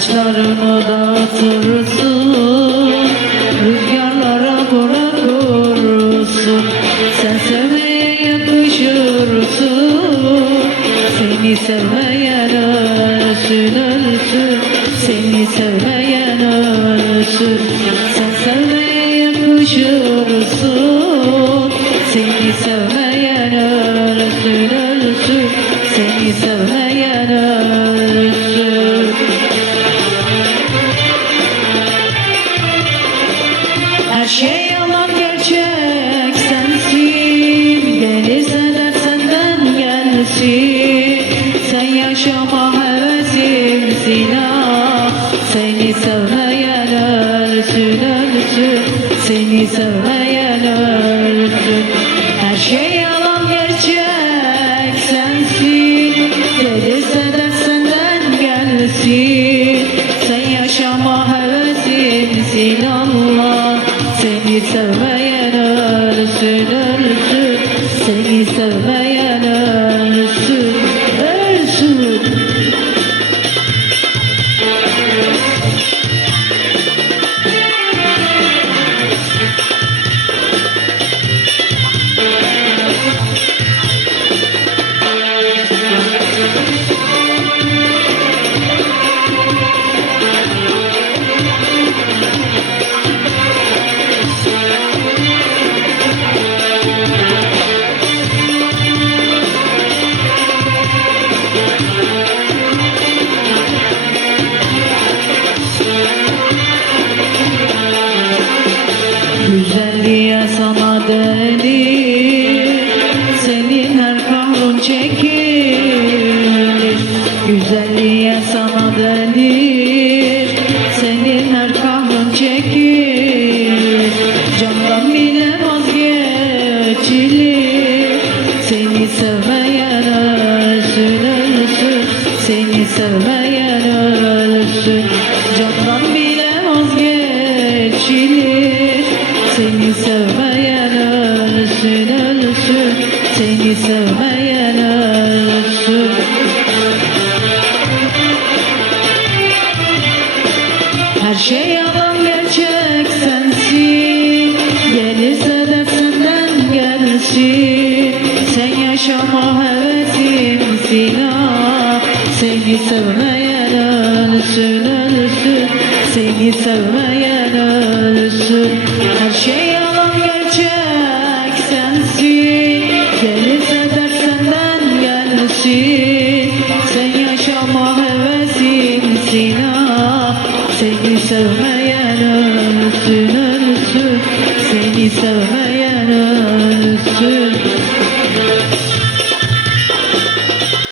Saçlarını dağıtırsın, rüzgarlara bırakırsın. Sen sevmeye yakışırsın, seni sevmeyen ölsün, ölsün. Seni sevmeyen ölsün. Sen sevmeye yakışırsın, seni sevmeyen ölsün, ölsün. Seni sevmeyen ölsün. Her şey yalan, gerçek sensin. Gelirse de senden gelsin. Sen yaşama hevesimsin, ah. Seni sevmeyen ölsün, ölsün. Seni sevmeyen ölsün. Her şey yalan, gerçek sensin. Gelirse de senden gelsin. Sen yaşama hevesimsin, Allah. Seni sevmeyen ölsün, ölsün. Seni sevmeyen ölsün, ölsün. Güzelliğe sana denir, senin her kahrın çekilir. Güzelliğe sana denir, senin her kahrın çekilir. Candan bile vazgeçilir. Seni sevmeyen ölsün, ölsün. Seni sevmeyen ölsün. Candan bile vazgeçilir. Seni sevmeyen ölsün, ölsün. Seni sevmeyen ölsün. Her şey yalan, gerçek sensin. Gelirse de senden gelsin. Sen yaşama hevesimsin, ah. Seni sevmeyen ölsün, ölsün. Seni sevmeyen ölsün. Her şey yalan, gerçek sensin. Gelirse de senden gelsin. Sen yaşama hevesimsin, ah. Seni sevmeyen ölsün, ölsün. Seni sevmeyen